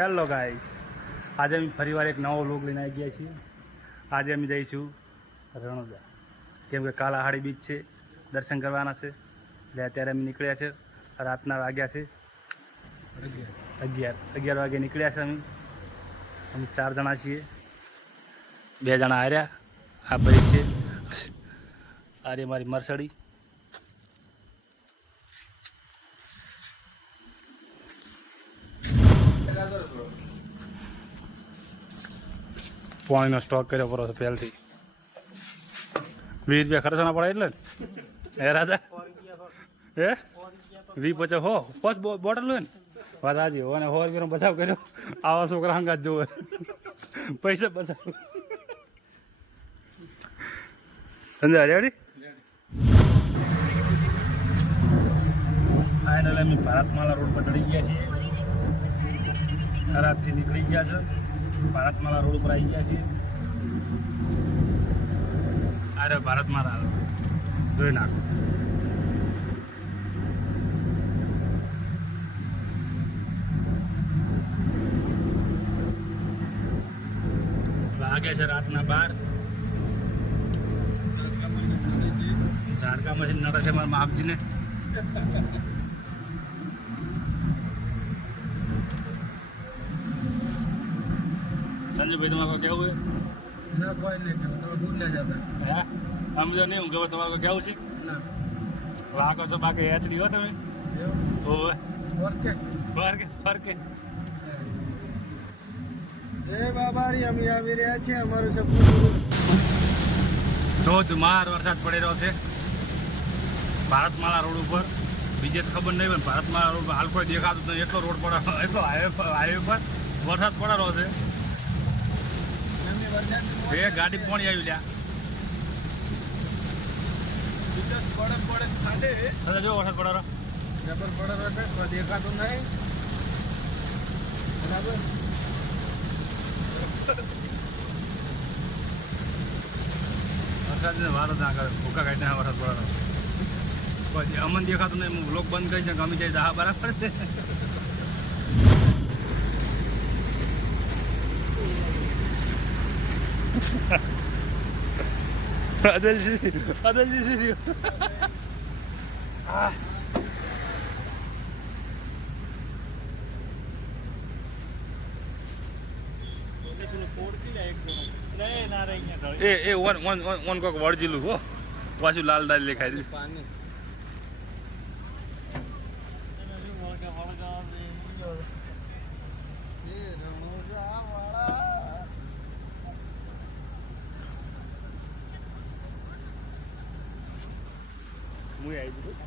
Hello guys. આજે અમે ફરીવાર એક નવો લોક લઈને આવી ગયા છીએ. આજે અમે જઈશું રણોદા. કેમ કે કાલ આહાડી બીચ છે, દર્શન કરવાના છે. એટલે અત્યારે અમે નીકળ્યા છે, રાતના વાગ્યા છે. અગિયાર. અગિયાર વાગે નીકળ્યા છે અમે. અમે ચાર જણા છીએ. બે જણા હાર્યા. આ ભાઈ છે. આ રહી મારી મરસડી. પાણીનો સ્ટોક કર્યો પડો છે પહેલથી. વીસ રૂપિયા ખર્ચવાના પડે એટલે એ રાજા? હે? વી પચાસ હો પાંચ બોટલ હોય ને? વાત હાજી હો અને સો રૂપિયાનો બચાવ કર્યો. આવા છોકરા હંગાત જોવે. પૈસા બચાવ. સંજય હરિયાળી ફાઇનલ અમે ભારતમાલા રોડ પર ચડી ગયા છીએ. થરાદથી નીકળી ગયા છે. ભારતમાલા રોડ ઉપર આવી ગયા છીએ. અરે ભારતમાલા. જોઈ નાખો. વાગે છે રાતના બાર. ઝાડકા મશીન નડે છે મારા માપજીને. સંજયભાઈ તમારે કેવું કેવું ના કોઈ નહીં કેવું તમે ભૂલ્યા જતા. હે? આમ તો નહીં હું ખબર તમારે કેવું છે? ના. લાખો છો બાકી એચ હો તમે? ઓવે ઓકે ફરકે. ફરકે જય બાબારી અમે આવી રહ્યા છીએ અમારું સપનું ધોધમાર વરસાદ પડી રહ્યો છે. ભારતમાલા રોડ ઉપર. બીજે ખબર નહીં પણ ભારતમાલા રોડ હાલ કોઈ દેખાતું નથી. એટલો રોડ પડે એટલો હાઈવે હાઈવે પર વરસાદ પડી રહ્યો છે. બે ગાડી પણ આવી લ્યા. પડે પડે ખાડે અરે જો વરસાદ પડે જબર પડે દેખાતું નહીં. બરાબર? વરસાદ ને વારો ના કરે ભૂકા કાઢીને વરસાદ પડે રહ્યો પછી અમને દેખાતું નહીં હું બ્લોક બંધ કરી છે ગમી જાય દા બરાબર. અદલજી અદલજી સીધી આ એ એ વન વન વન વન કોક વળજીલું હો પાછું લાલ દાલ દેખાય પાણી એ રણોજા વાળા હું આવી ગયું.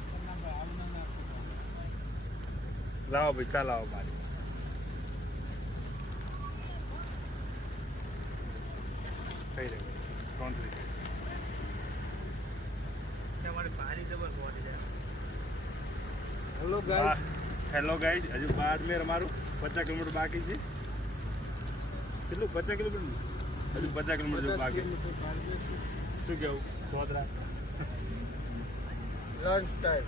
લાવો ભાઈ ચાલ આવો મારી કઈ રે કોણ હેલો ગાઈસ હેલો ગાઈડ હજુ બાડમેર અમારું. પચાસ કિલોમીટર બાકી છે. કેટલું? પચાસ કિલોમીટર? હજુ પચાસ કિલોમીટર જેવું બાકી. શું કેવું? ગોધરા. લંચ ટાઈમ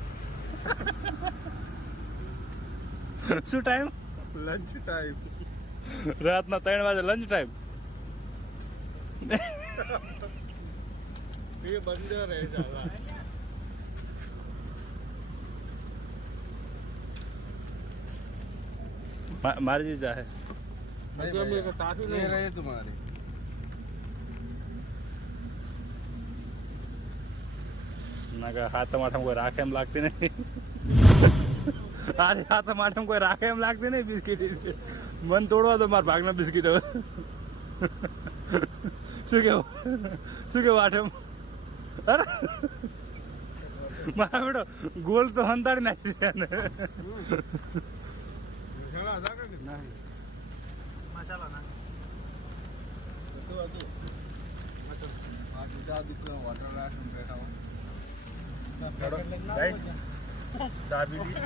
શું ટાઈમ લંચ ટાઈમ રાતના ત્રણ વાગે લંચ ટાઈમ એ બંધ રહે ચાલા મારી જ ચાહે ये रहे तुम्हारे કે હાથ આઠમ કોઈ રાખે એમ લાગતી નહીં આજે હાથ આઠમ કોઈ રાખે એમ લાગતી નહીં બિસ્કીટ મન તોડવા દો મારા ભાગના બિસ્કીટ હવે. શું કેવું? શું કેવું આઠમ? અરે! મારા બેટો, ગોલ તો હંતાડી નાખી છે એને. મસાલા હતા કે નહીં મસાલા ના હતું હતું આ બીજા દીકરા વોટર લાઈફ બેઠા હો દાબીડી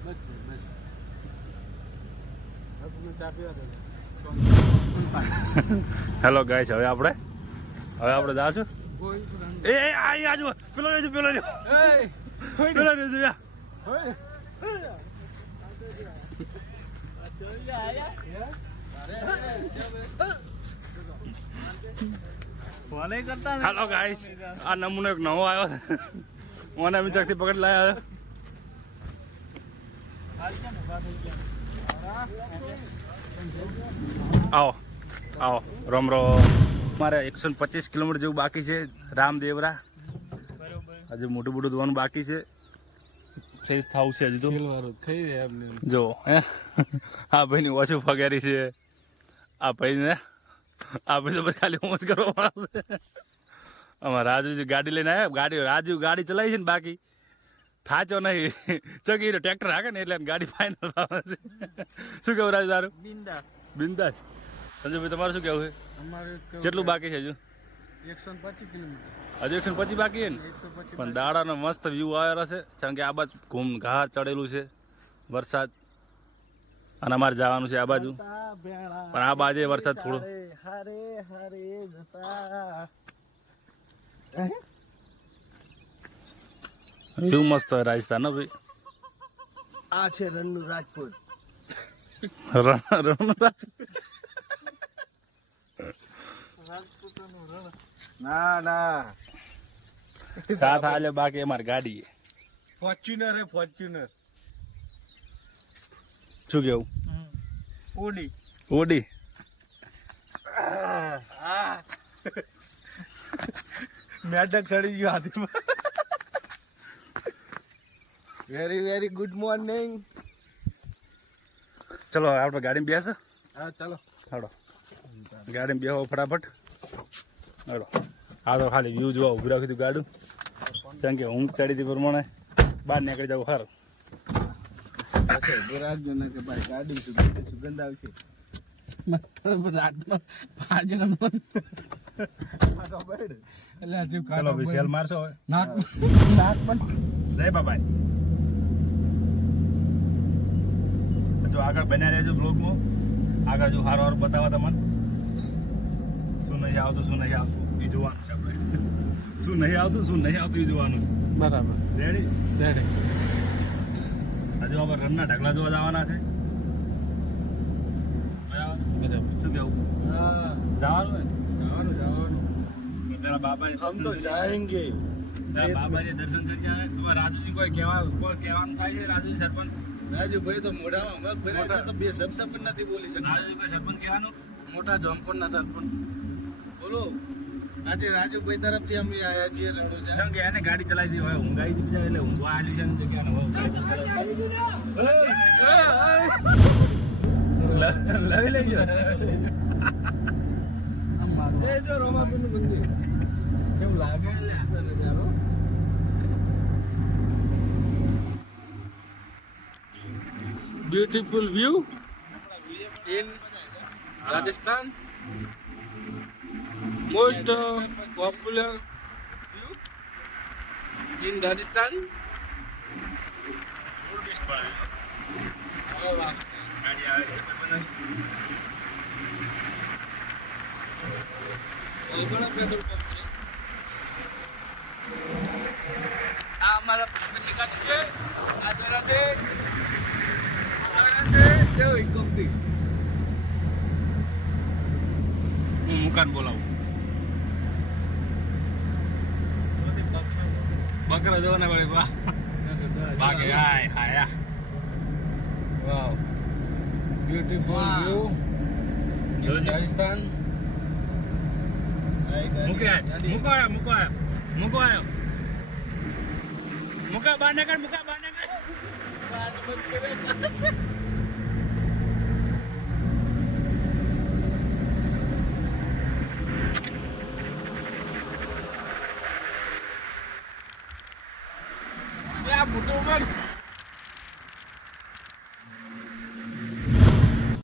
બસ બસ તમે ચા પીવા દે હેલો ગાઈસ હવે આપણે? હવે આપણે જાશું એ આ આ જો પેલો લેજો પેલો એય પેલો લેજો યા હોય ફોને કરતા ને હાલો ગાઈસ આ નમૂનો એક નવો આવ્યો મને એમ ચકથી પકડ લાયા આવો આવો. રોમ રોમ. મારે એકસો પચીસ કિલોમીટર જેવું બાકી છે. રામદેવરા. હજુ મોટું મોટું ધોવાનું બાકી છે. ફ્રેશ થવું છે હજુ તો. થઈ જાય જો હે? આ ભાઈની ઓછું પગારી છે. આ ભાઈને આ ભાઈ તો ખાલી જ કરવા મળશે આમાં રાજુ જે ગાડી લઈને આવ્યા ગાડી રાજુ ગાડી ચલાવી છે ને બાકી. થાચો નહીં. ચકી ટ્રેક્ટર હાકે ને એટલે ગાડી ફાઇનલ આવે છે. શું કેવું રાજુ તારું? બિંદાસ. બિંદાસ. સંજયભાઈ તમારું શું કેવું છે? અમારે કેટલું બાકી છે હજુ? એકસો પચીસ કિલોમીટર. હજુ એકસો પચીસ બાકી છે ને? પણ દાડાનો મસ્ત વ્યૂ આવેલો છે. કારણ કે આ બાજુ ઘૂમ ઘાર ચડેલું છે. વરસાદ. અને અમારે જવાનું છે આ બાજુ. પણ આ બાજુ વરસાદ થોડો. હરે હરે વ્યૂ મસ્ત હોય રાજસ્થાન નો ભાઈ. આ છે રણનું રાજપૂત. રણ રણનું રાજ. ના ના. સાથ હાલે બાકી અમારી ગાડી. ફોર્ચ્યુનર હે ફોર્ચ્યુનર. શું કેવું? ઓડી ઓડી મેડક ચડી ગયો હાથીમાં વેરી વેરી ગુડ મોર્નિંગ ચલો આપણે ગાડીમાં બેસો. હા ચાલો. હાડો ગાડીમાં બેહો ફટાફટ. તો ખાલી વ્યૂ જોવા ઊભી રાખી દીધું ગાડું. જેમ કે ઊંઘ ચડી હતી પ્રમાણે બહાર નીકળી જવું સારું. રાખજો ને કે ભાઈ ગાડી સુગંધ સુગંધ આવશે. ચલો ભાઈ સેલ મારશો હવે. નાક પણ જય બાબાઈ જો આગળ બન્યા રહેજો બ્લોગમાં આગળ જો હારો હારો બતાવો તમને. નહીં આવતું શું નહીં આવતું? એ જોવાનું છે આપણે. શું નહીં આવતું શું નહીં આવતું એ જોવાનું બરાબર. રેડી રેડી હજુ આપણે રનના ઢગલા જોવા જવાના છે. બરાબર? શું કેવું? હા. જવાનું ને જવાનું જવાનું. તો પેલા બાબાને હમ તો જાયેંગે. પેલા બાબાને દર્શન કરી આવે તો રાજુજી કોઈ કહેવા કોઈ કહેવાનું થાય છે? રાજુજી સરપંચ? રાજુભાઈ તો મોઢામાં મગ ભર્યા તો બે શબ્દ પણ નથી બોલી શકતા. રાજુજી કોઈ સરપંચ કહેવાનું? મોટા જોમપુરના સરપંચ. બોલો. આજે રાજુભાઈ તરફથી અમે આવ્યા છીએ રણુજા. જેમ કે એને ગાડી ચલાવી દીધી હવે ઊંઘાઈ દીધી જાય એટલે ઊંઘવા આવી છે ને લ- લઈ લેજો એ જો રોમાપીરનું મંદિર. કેવું લાગે નજારો beautiful view in Rajasthan. Most uh, popular view in Rajasthan. ઘણા પેટ્રોલ પંપ છે આ અમારા પંચની ગાડી છે આ જરા છે આ છે કેવી કંપની હું મુકાન બોલાવું બકરા જોવાના વળે બા ભાગે હાય હાય Wow. Beautiful Wow. view in Yogi. Rajasthan. મૂકે મૂકો મૂકો આયો મૂકો બહાર નીકળ મૂકા બહાર નીકળ